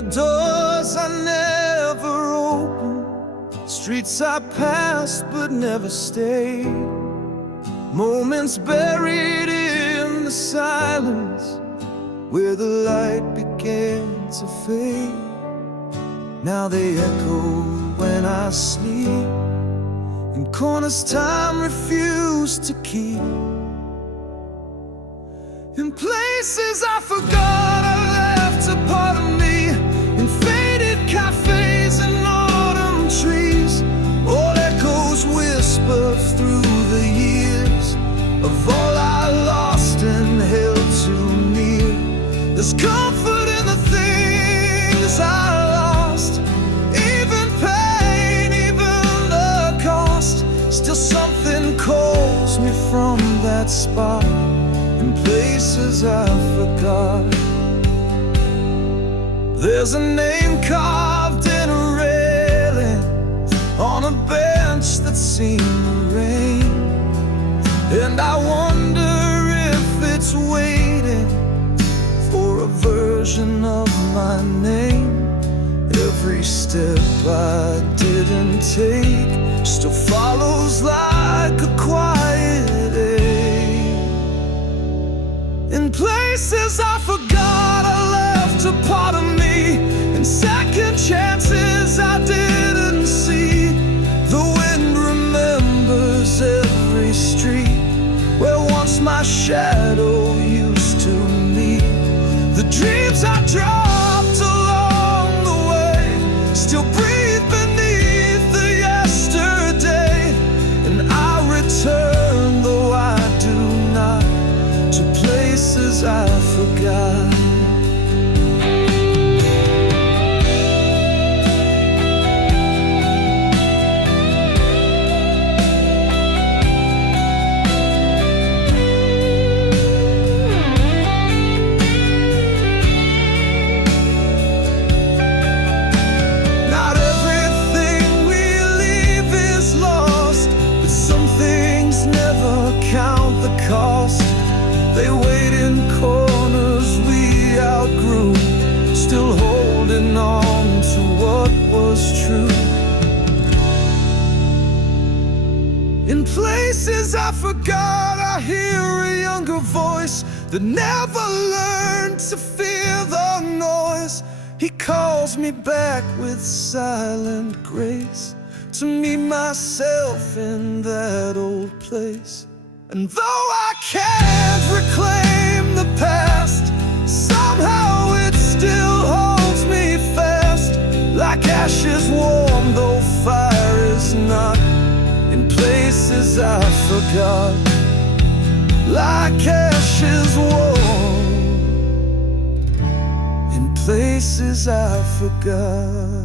the doors I never opened, streets I passed but never stayed, moments buried in the silence where the light began to fade. Now they echo when I sleep, in corners time refused to keep, in places I forgot I left a part of me, in faded cafes and autumn trees. Old echoes whisper through the years of all I lost and held too near. There's comfort in the things I lost, even pain, even the cost. Still something calls me from that spot, in places I forgot. There's a name carved in a railing on a bench that seemed to rain, and I wonder if it's waiting for a version of my name. Every step I didn't take still follows like a quiet ache. In places I forgot I left a part of me, in second chances I didn't see. The wind remembers every street where once my shadow used to meet. The dreams I dropped along the way still breathe beneath the yesterday, and I return, though I do not, to places I forgot. Not everything we leave is lost, but some things never count the cost. They wait in corners we outgrew, still holding on to what was true. In places I forgot I hear a younger voice that never learned to fear the noise. He calls me back with silent grace to meet myself in that old place. And though I can't reclaim the past, somehow it still holds me fast, like ashes warm though fire is not, in places I forgot. Like ashes warm, in places I forgot.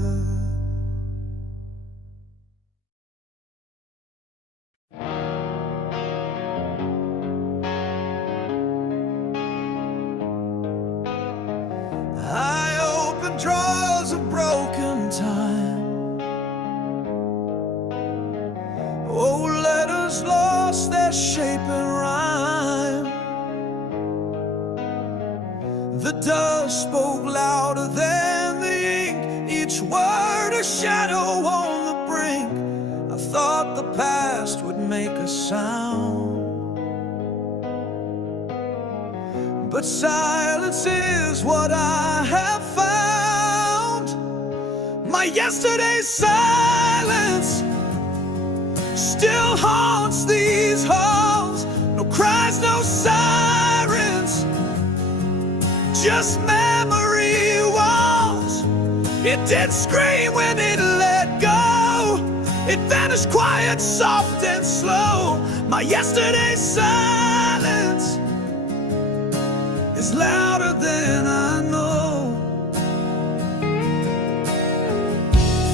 Drawers of broken time, old letters lost their shape and rhyme. The dust spoke louder than the ink, each word a shadow on the brink. I thought the past would make a sound, but silence is what I have found. My yesterday's silence still haunts these halls. No cries, no sirens, just memory walls. It did scream when it let go, it vanished quiet, soft and slow. My yesterday's silence is louder than I know.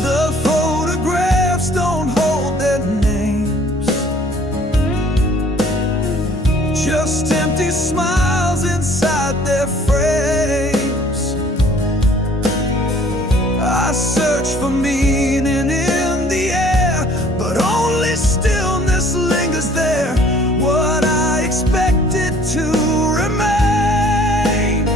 The photographs don't hold their names, just empty smiles inside their frames. I search for meaning in the air, but only stillness lingers there. What I expected to remain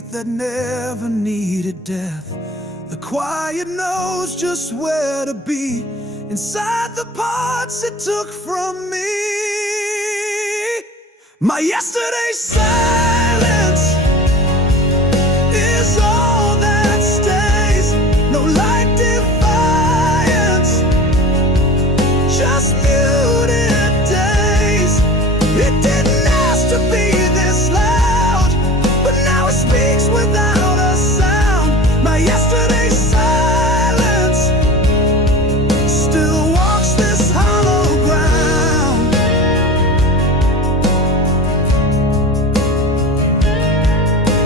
faith that never needed death. The quiet knows just where to be inside the parts it took from me. My yesterday's silence is all that stays. No light defiance, just muted days. It didn't ask to be this loud, but now it speaks without a sound. My yesterday's silence still walks this hollow ground.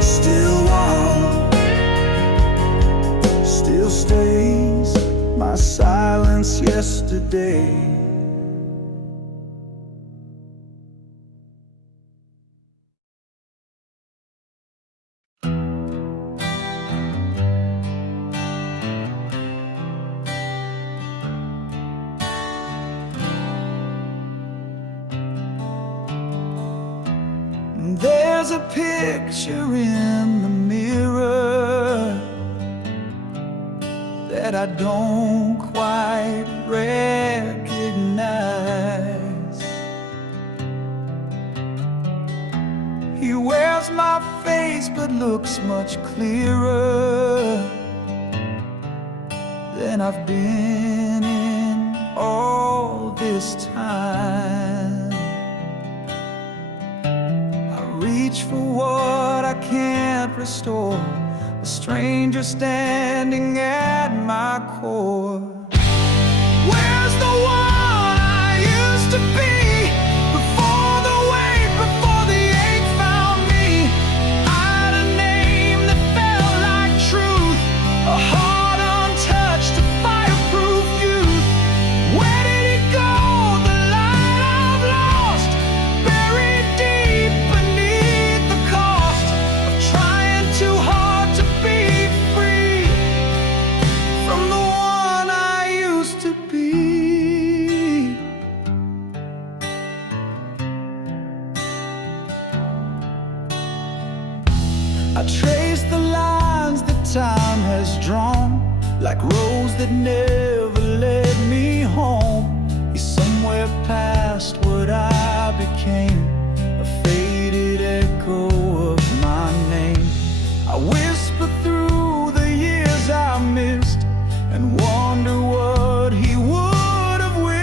Still walks, still stays. My silence yesterday. There's a picture in the mirror that I don't quite recognize. He wears my face but looks much clearer than I've been in all this time. Reach for what I can't restore, a stranger standing at my core. Where's the one I used to be? Before the weight, before the ache found me, I had a name that felt like truth, a heart untouched, a fireproof youth. Where did it go? The light I've lost, buried deep beneath the cost of trying too hard to be free from the one I used to be. I trace the lines that time has drawn, like roads that never led me home. He's somewhere past what I became, a faded echo of my name. I whisper through the years I missed and wonder what he would have wished.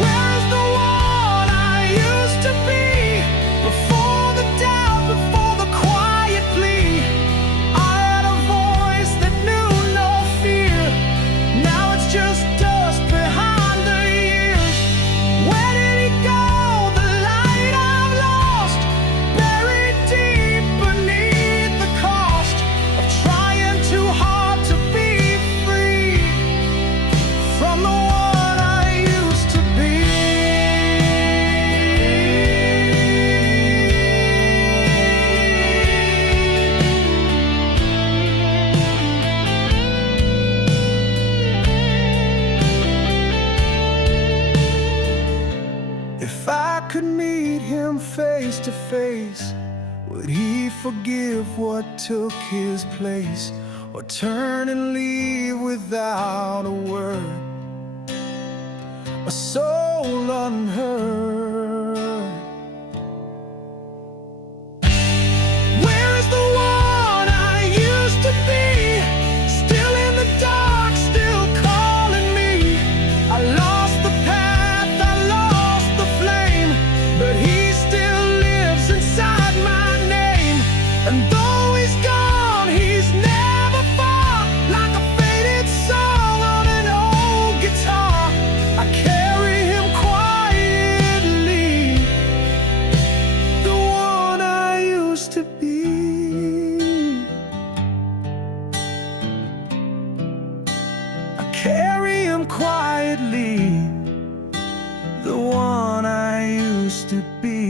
Where's the one I used to be? Before the doubt, before the quiet plea, I had a voice that knew no fear. Now it's just dust behind the years. Where did he go? The light I've lost, buried deep beneath the cost of trying too hard to be free from the one I used to be. If I could meet him face to face, would he forgive what took his place, or turn and leave without a word, a soul unheard? Where is the one I used to be? Still in the dark, still calling me. I lost the path, I lost the flame, but he still lives inside my name. And though he's gone, he's never far, like a faded song on an old guitar. I carry him quietly, the one I used to be. I carry him quietly, the one I used to be.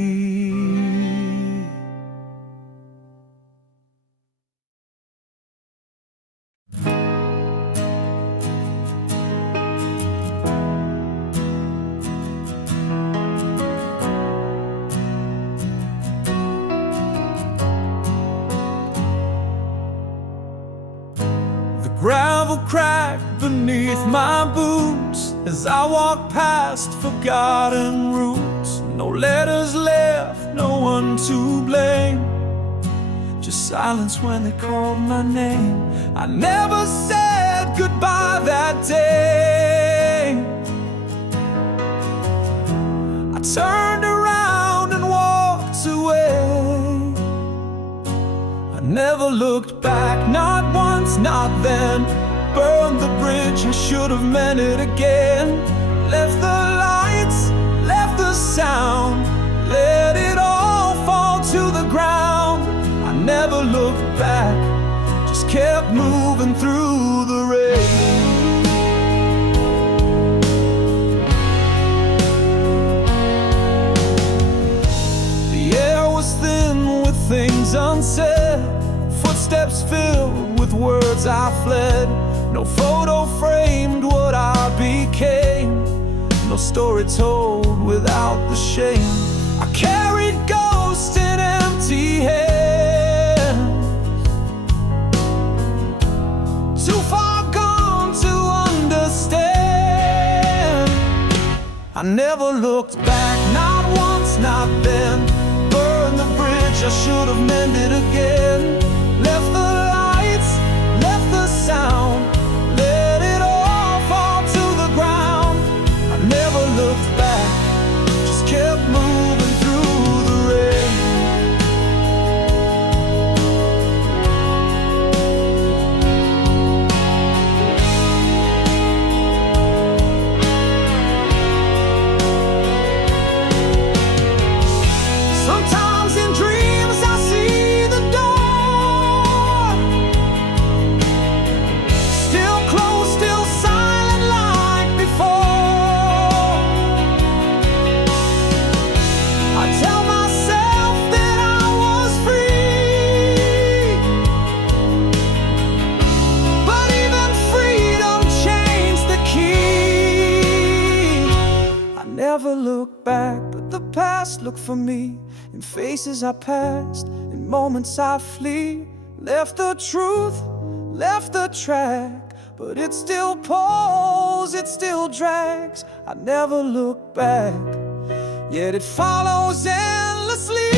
gravel crack beneath my boots as I walk past forgotten routes. No letters left, no one to blame, just silence when they called my name. I never said goodbye that day. I turned around and walked away. I never looked back, not once, not then. Burned the bridge, I should have meant it again. Left the lights, left the sound, let it all fall to the ground. I never looked back, just kept moving through the rain. The air was thin with things unsaid, footsteps filled with words I fled. No photo framed what I became, no story told without the shame. I carried ghosts in empty hands, too far gone to understand. I never looked back, not once, not then. Burned the bridge, I should have mended again. Left the lights, left the sound, let it all fall to the ground. I never looked back, just kept moving through the rain. Sometimes in dreams I see the door, still closed, still silent like before. I tell myself that I was free, but even freedom changed the key. I never look back, but the past looked for me, in faces I passed, in moments I flee. Left the truth, left the track, but it still pulls, it still drags. I never look back, yet it follows endlessly.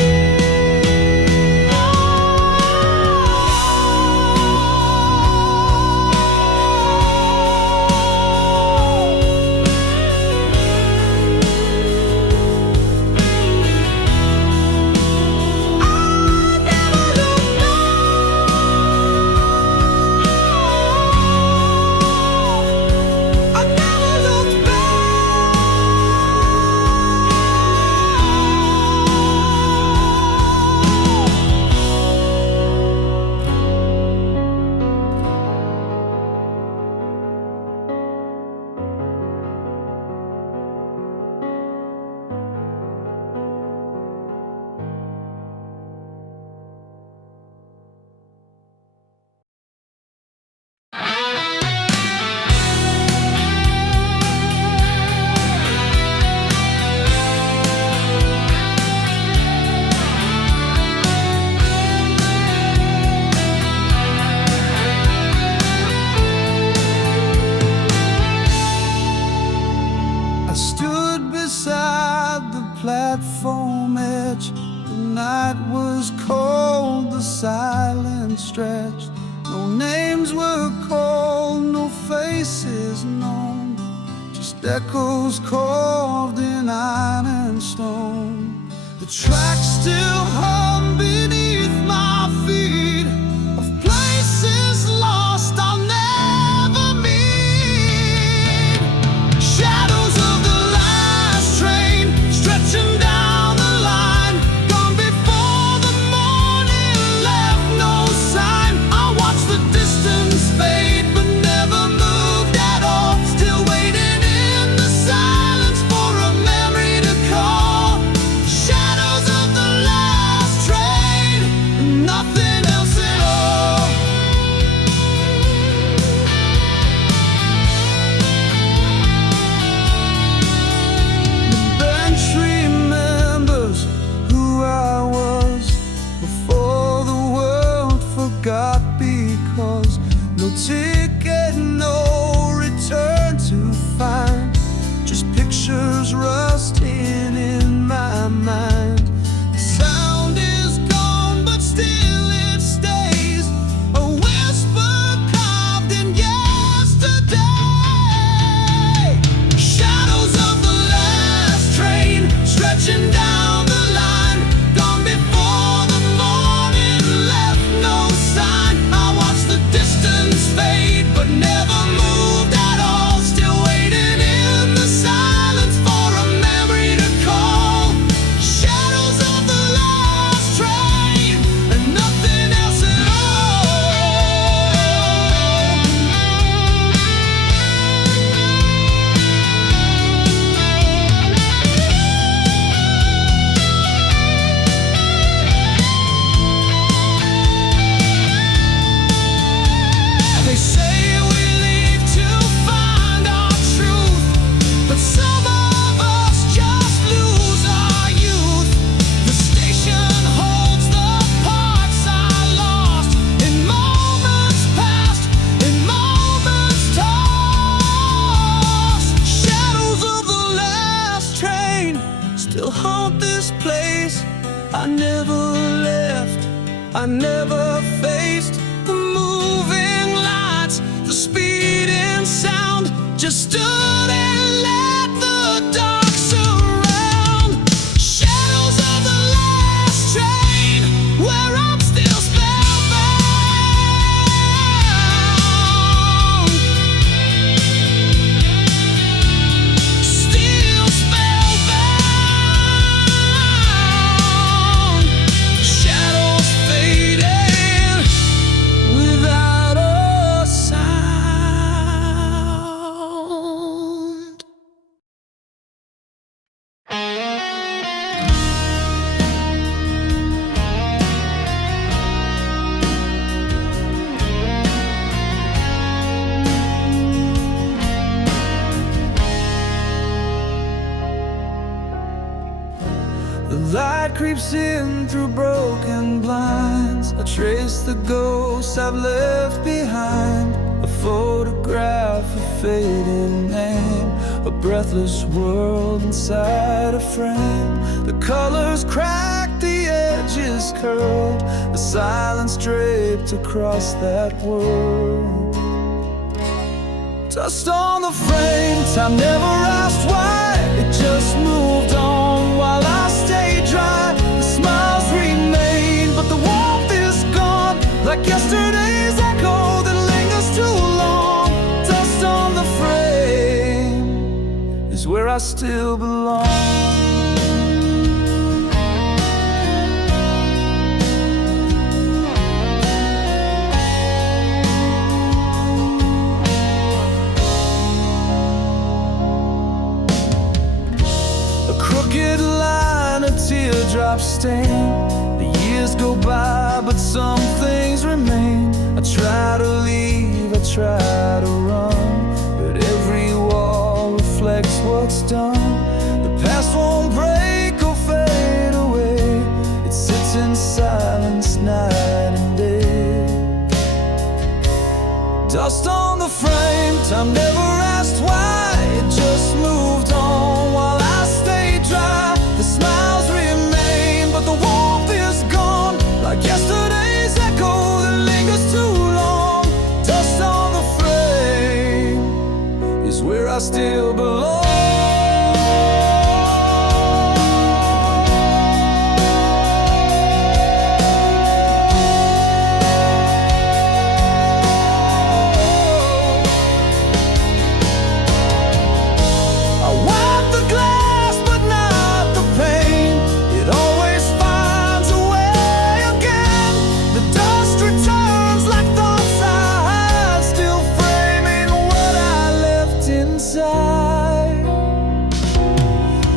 Platform edge, the night was cold, the silence stretched. No names were called, no faces known, just echoes carved in iron and stone. The tracks still hum beneath my feet, of places lost I'll never meet. Shadows of the last train stretching down the line, gone before the morning left no sign. I watched the distance fade but never moved at all, still waiting in the silence for a memory to call. Shadows of the last I never faced the moving lights, the speeding sound, just stood and let the dark surround. Shadows of the last train, where I'm still spellbound. Still spellbound. Shadows fading without a sound. The light creeps in through broken blinds. I trace the ghosts I've left behind. A photograph, a fading name, a breathless world inside a frame. The colors cracked, the edges curled, the silence draped across that world. Dust on the frame, time never asked why. It just moved on while I stayed dry. The smiles remain, but the warmth is gone, like yesterday's echo that lingers too long. Dust on the frame is where I still belong. Crooked line, a teardrop stain. The years go by, but some things remain. I try to leave, I try to run, but every wall reflects what's done. The past won't break or fade away. It sits in silence night and day. Dust on the frame, time never asked why. It just moved on while I stayed dry. The smiles remain, but the warmth is gone, like yesterday's echo that lingers too long. Dust on the frame is where I still belong.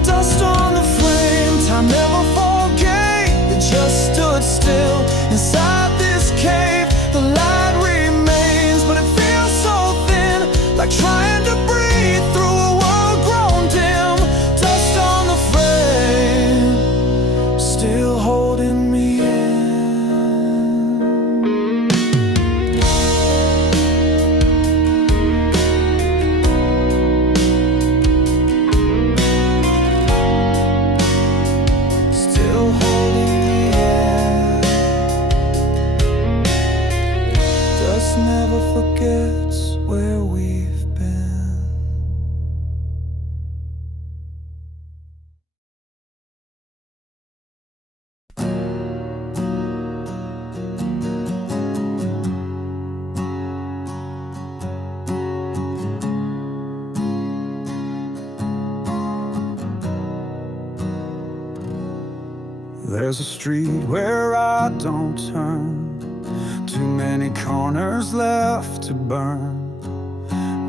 Dust on the frame, time never forgave. It just stood still inside this cave. The light remains, but it feels so thin, like trying to breathe through a world grown dim. Dust on the frame, still holding me in. Never forgets where we've been. There's a street where I don't turn, too many corners left to burn.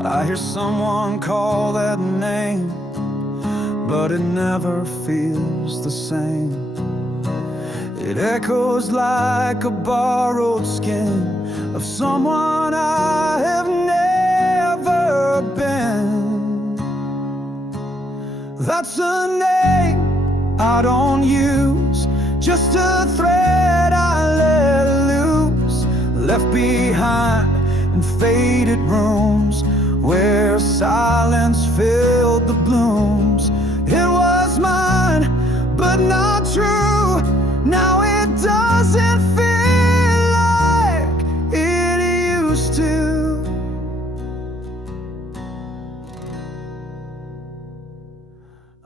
I hear someone call that name, but it never feels the same. It echoes like a borrowed skin of someone I have never been. That's a name I don't use, just a thread I let loose, left behind in faded rooms where silence filled the blooms. It was mine, but not true. Now it doesn't feel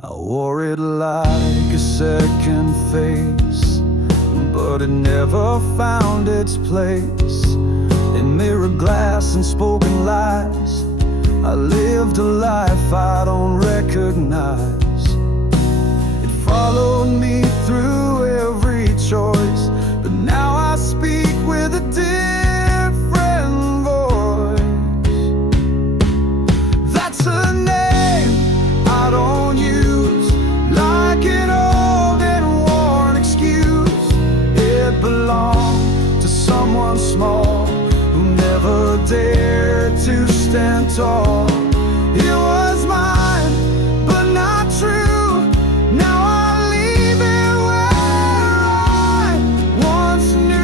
I wore it like a second face, but it never found its place. In mirror glass and spoken lies, I lived a life I don't recognize. It followed me through every choice, but now I speak with a different voice. That's a name I don't use, like an old and worn excuse. It belonged to someone small who never dared to stand tall. It was mine, but not true. Now I leave it where I once knew.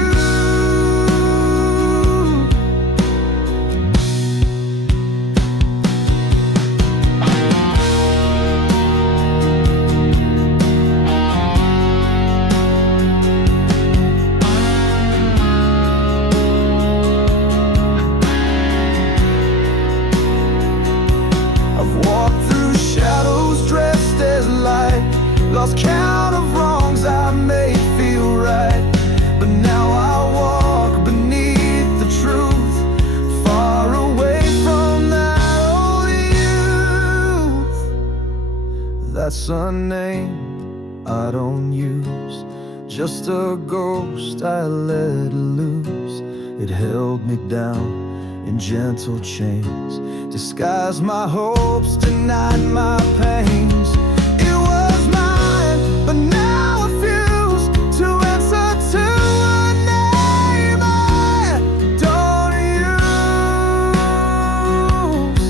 I've walked through shadows dressed as light, lost count of wrongs I made feel right. But now I walk beneath the truth, far away from that old youth. That's a name I don't use, just a ghost I let loose. It held me down in gentle chains, disguised my hopes, denied my pains. It was mine, but now I refuse to answer to a name I don't use.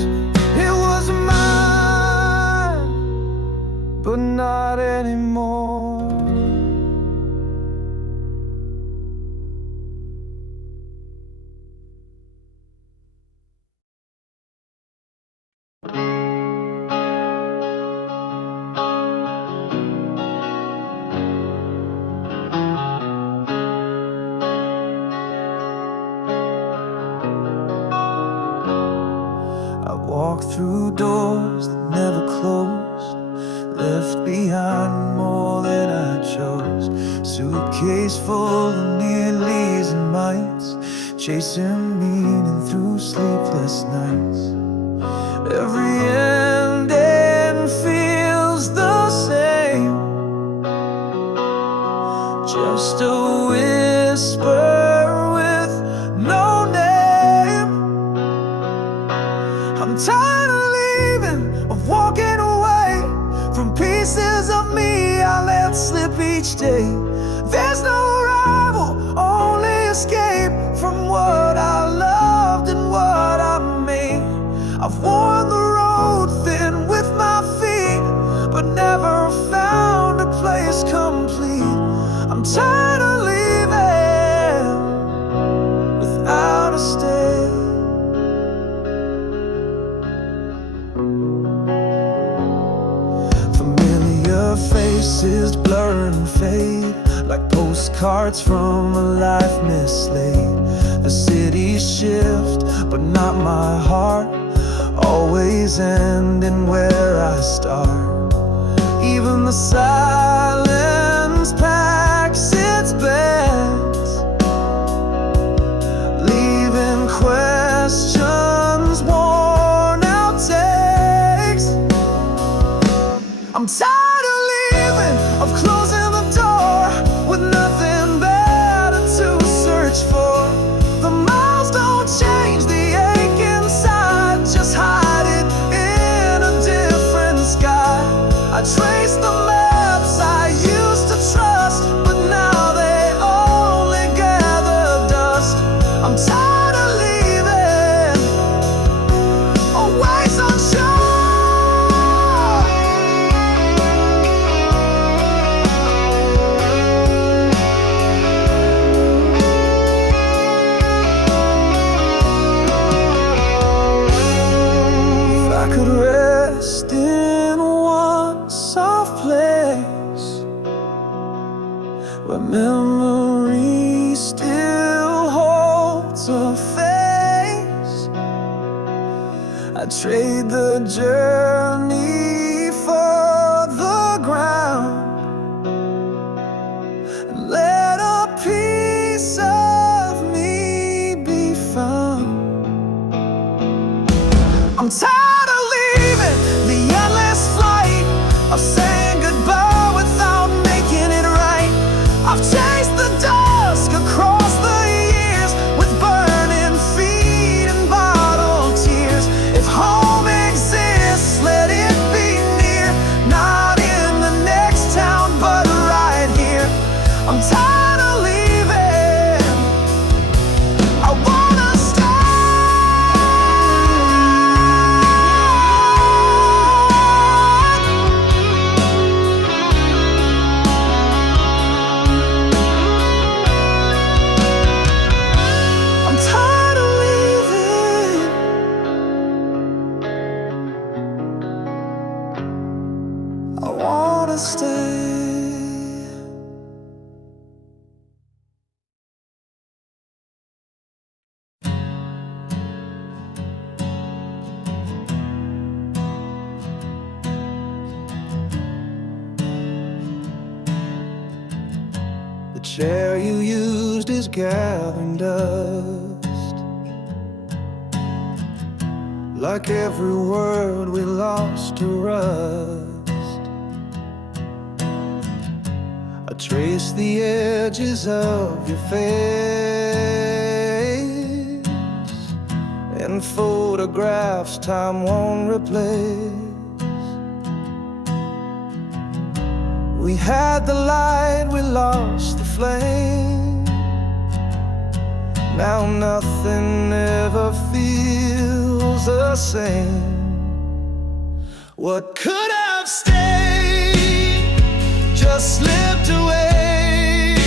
It was mine, but not anymore. I walked through doors that never closed, left behind more than I chose. Suitcase full of nearlies and mites, chasing meaning through sleepless nights. Every ending feels the same, just a whisper with no name. I'm tired of leaving, of walking away from pieces of me I let slip each day. There's no rival, only escape from what I loved and what I made. I've worn the road thin with my feet, but never found a place complete. I'm tired of leaving without a stay. Familiar faces blur and fade, like postcards from a life mislaid. The cities shift, but not my heart, always ending where I start. Even the silence packs its bags, leaving questions, worn out takes. I'm tired of leaving, of closing the door with nothing better to search for. The miles don't change the ache inside, just hide it in a different sky. I trace the maps I used to trust, but now they only gather dust. I'm tired of leaving, always unsure. I could rest in one soft place where memory still holds a face. I'd trade the journey for the grieving the endless flight of saying goodbye without making it right. I've chased the dusk across the years with burning feet and bottled tears. If home exists, let it be near, not in the next town, but right here. I'm tired of leaving, I wanna stay. I'm tired of leaving, I wanna stay. The chair you used is gathering dust, like every word we lost to rust. I trace the edges of your face in photographs time won't replace. We had the light, we lost the flame. Now nothing ever feels the same. What could have stayed just slipped away,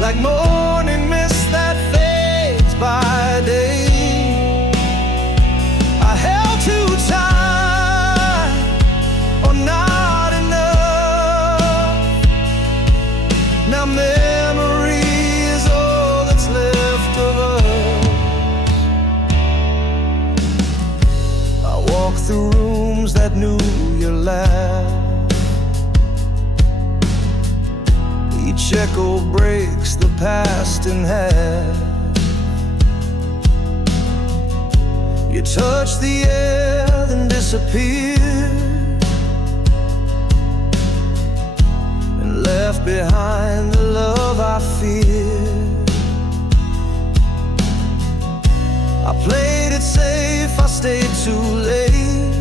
like morning mist that fades by day. I held too tight, or not enough. Now memory is all that's left of us. I walk through rooms that knew your laugh. Each echo breaks the past in half. You touch the air, then disappear, and left behind the love I fear. I played it safe, I stayed too late,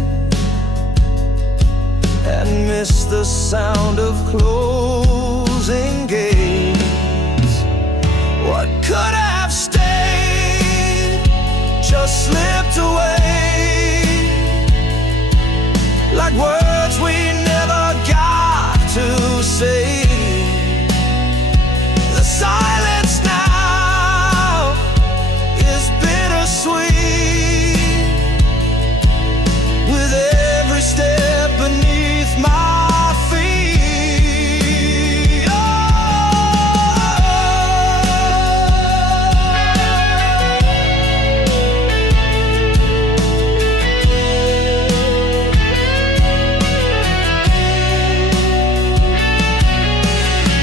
and missed the sound of closing gates. What could have stayed just slipped away, like words we never got to say. The silence now is bittersweet, with every step beneath my feet. Oh,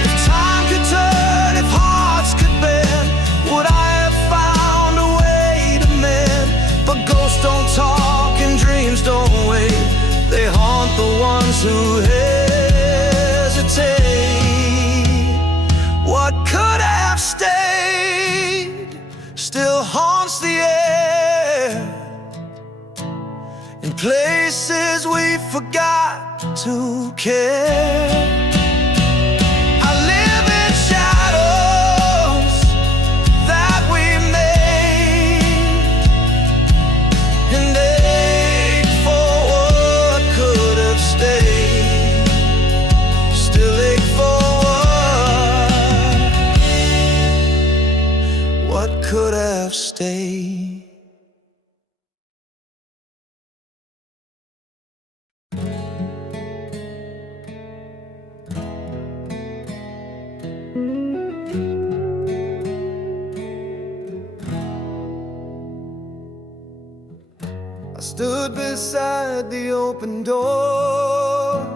if time could turn, if hearts could bend, would I have found a way to mend? But ghosts don't talk and dreams don't wait. They haunt the ones who hesitate. What could have stayed still haunts the air, in places we forgot to care. I live in shadows that we made, and ache for what could have stayed. Still ache for what could have stayed. I stood beside the open door,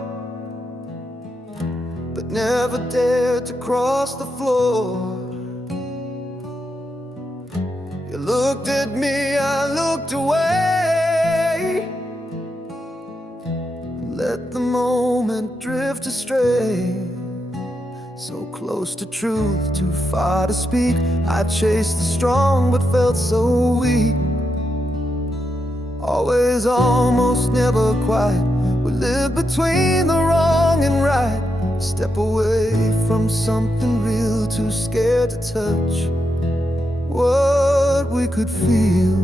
but never dared to cross the floor. You looked at me, I looked away, moment drift astray. So close to truth, too far to speak. I chased the strong but felt so weak. Always, almost, never quite. We live between the wrong and right. Step away from something real, too scared to touch what we could feel.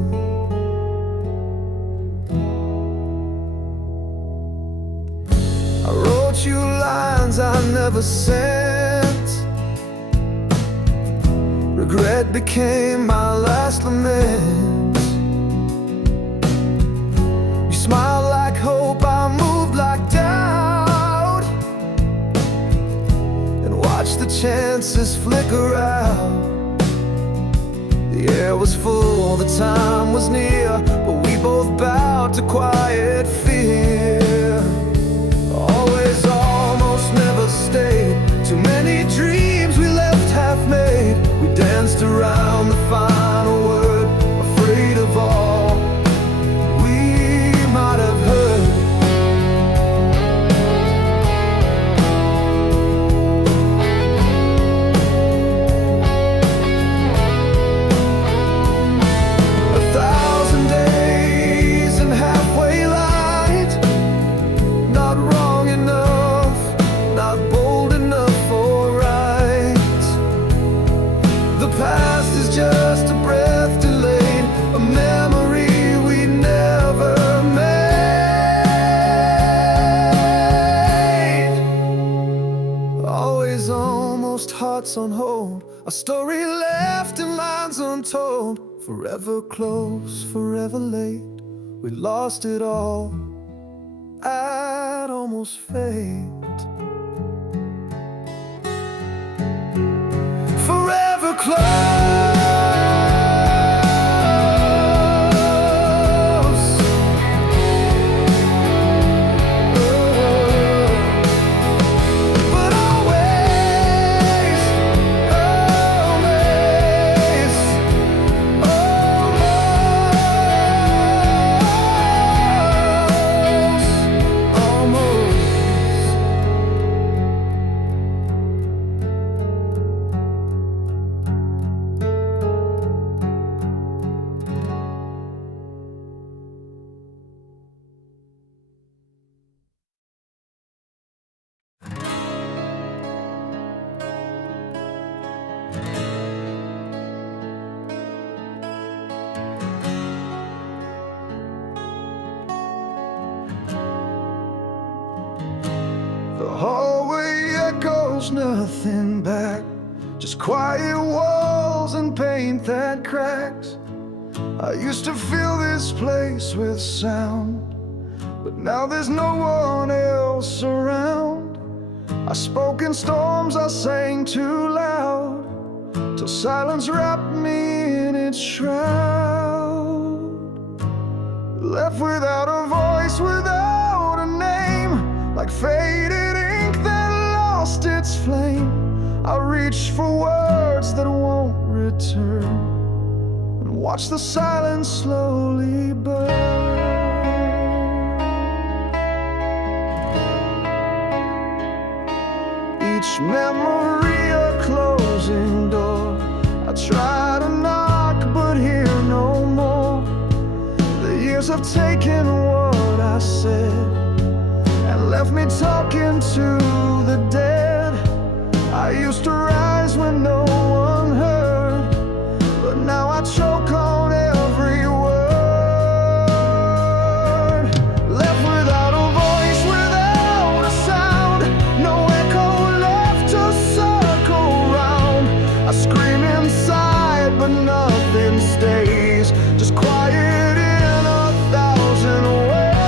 I wrote you lines I never sent. Regret became my last lament. You smiled like hope, I moved like doubt, and watched the chances flicker out. The air was full, the time was near, but we both bowed to quiet fear. Always, almost, never stayed. Too many dreams we left half-made. We danced around the final word, afraid of all we might have heard. 1,000 days and halfway light. Not wrong enough, not bold enough for right. The past is just a breath delayed, a memory we never made. Always, almost, hearts on hold, a story left in lines untold. Forever close, forever late. We lost it all at almost fate. Forever close. But always, always, almost. The hallway echoes nothing back, just quiet walls and paint that cracks. I used to fill this place with sound, but now there's no one else around. I spoke in storms, I sang too loud, till silence wrapped me in its shroud. Left without a voice, without a name, like faded ink that lost its flame. I reach for words that won't return, and watch the silence slowly burn. Each memory a closing door. I try to knock but hear no more. The years have taken what I said and left me talking to the dead. I used to rise when no one heard, but now I choke on every word. Left without a voice, without a sound, no echo left to circle round. I scream inside, but nothing stays, just quiet in 1,000 ways.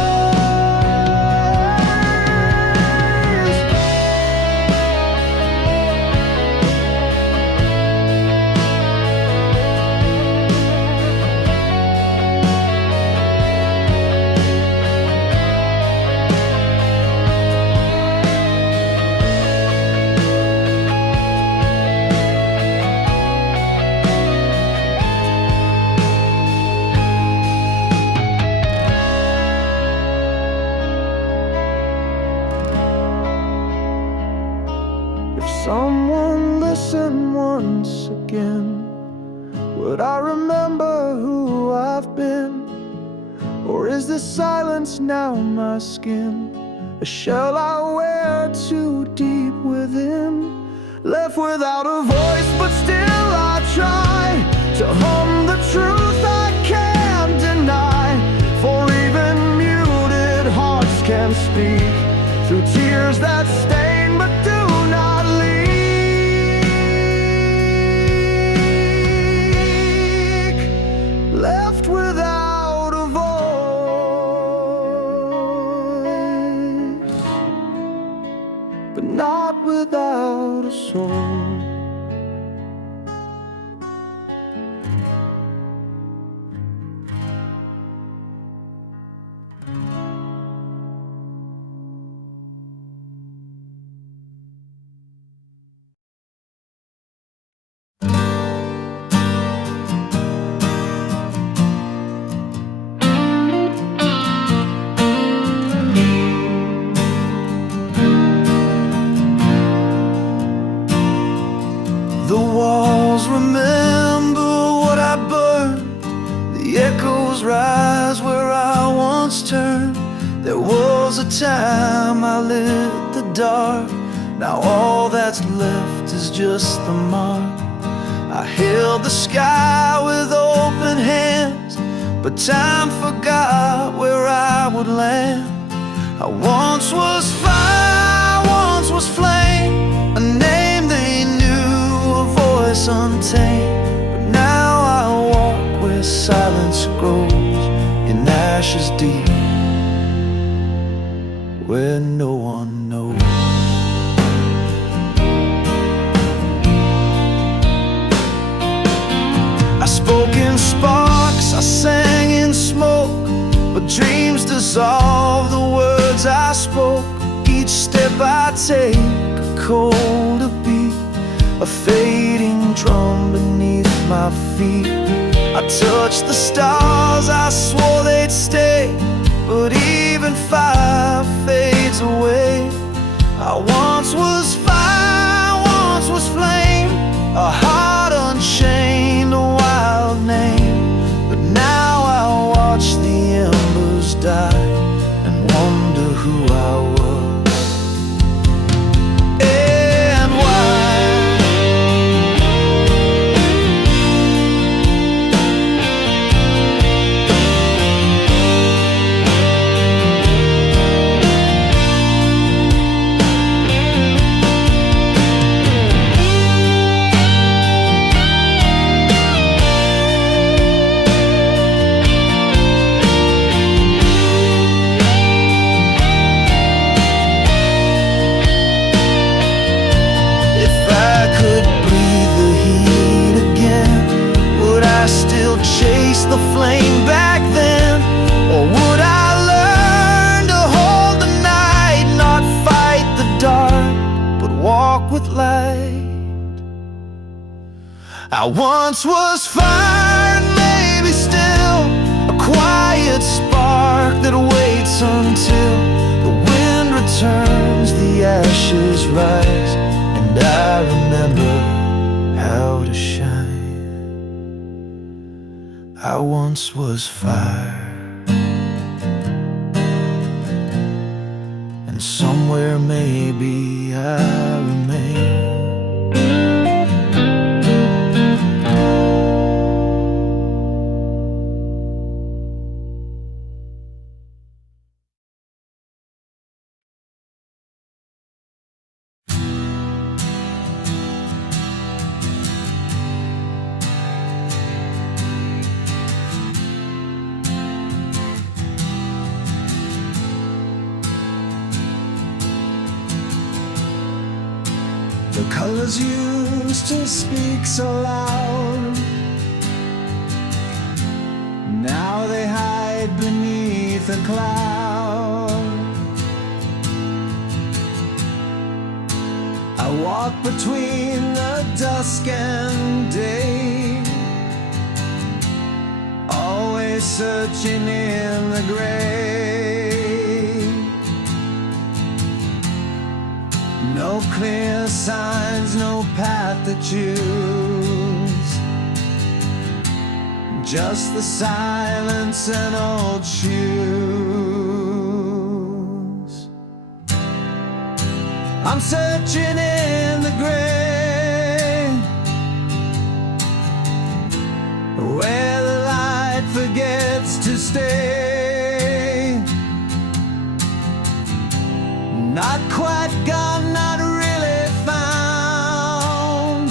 listen once again? Would I remember who I've been? Or is this silence now my skin? A shell I wear too deep within? Left without a voice, but still I try to hum the truth I can't deny. For even muted hearts can speak through tears that stain but do not leak. Left without a voice, but not without a soul. The walls remember what I burned. The echoes rise where I once turned. There was a time I lit the dark. Now all that's left is just the mark. I held the sky with open hands, but time forgot where I would land. I once was fire, once was flame, a name they knew, a voice untamed. But now I walk where silence grows in ashes deep, where no one knows. I spoke in sparks, I sang in smoke, but dreams dissolve the words I spoke. Each step I take, a colder beat, a fading drum beneath my feet. I touched the stars, I swore they'd stay, but even fire fades away. I once was fire, once was flame, a heart unchained, a wild name. But now I watch the embers die and wonder who I was and why. Chase the flame back then, or would I learn to hold the night, not fight the dark, but walk with light? I once was fire, and maybe still a quiet spark that waits until the wind returns, the ashes rise, and I remember how to shine. I once was fire, and somewhere maybe I remain. The colors used to speak so loud, now they hide beneath a cloud. I walk between the dusk and day, always searching in the gray. No clear signs, no path to choose, just the silence and old shoes. I'm searching in the gray, where the light forgets to stay. Not quite gone, not really found,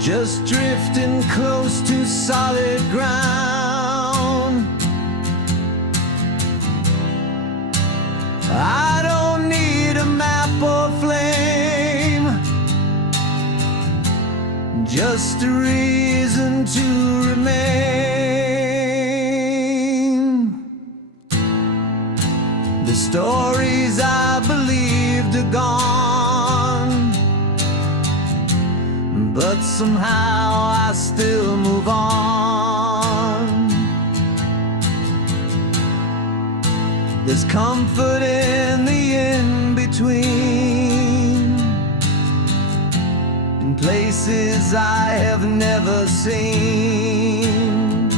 just drifting close to solid ground. I don't need a map or flame, just a reason to remain. The stories I believed are gone, but somehow I still move on. There's comfort in the in-between, in places I have never seen.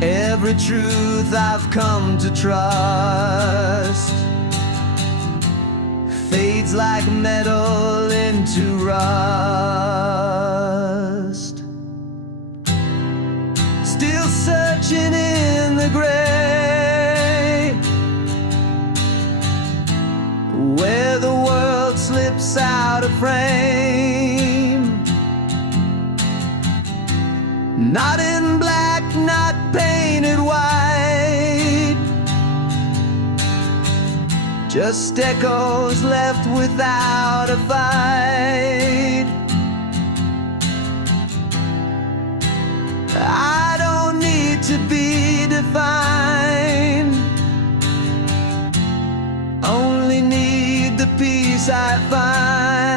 Every truth I've come to trust fades like metal into rust. Still searching in the gray, where the world slips out of frame. Not in black, not painted white, just echoes left without a fight. I don't need to be defined, only need the peace I find.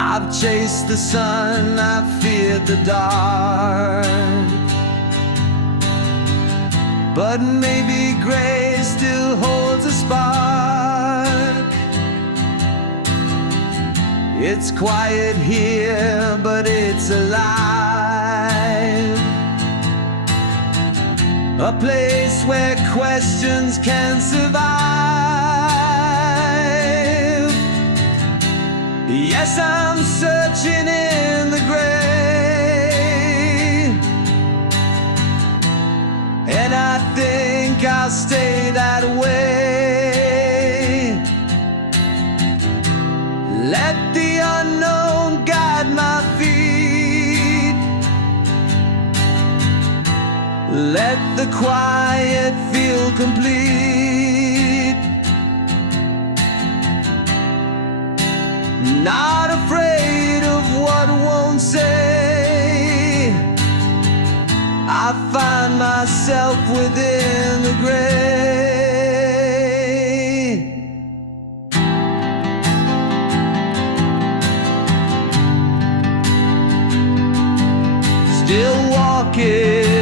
I've chased the sun, I've feared the dark, but maybe gray still holds a spark. It's quiet here, but it's alive, a place where questions can survive. Yes, I'm searching in the gray, and I think I'll stay that way. Let the unknown guide my feet, let the quiet feel complete. Not afraid of what won't say, I find myself within the gray. Still walking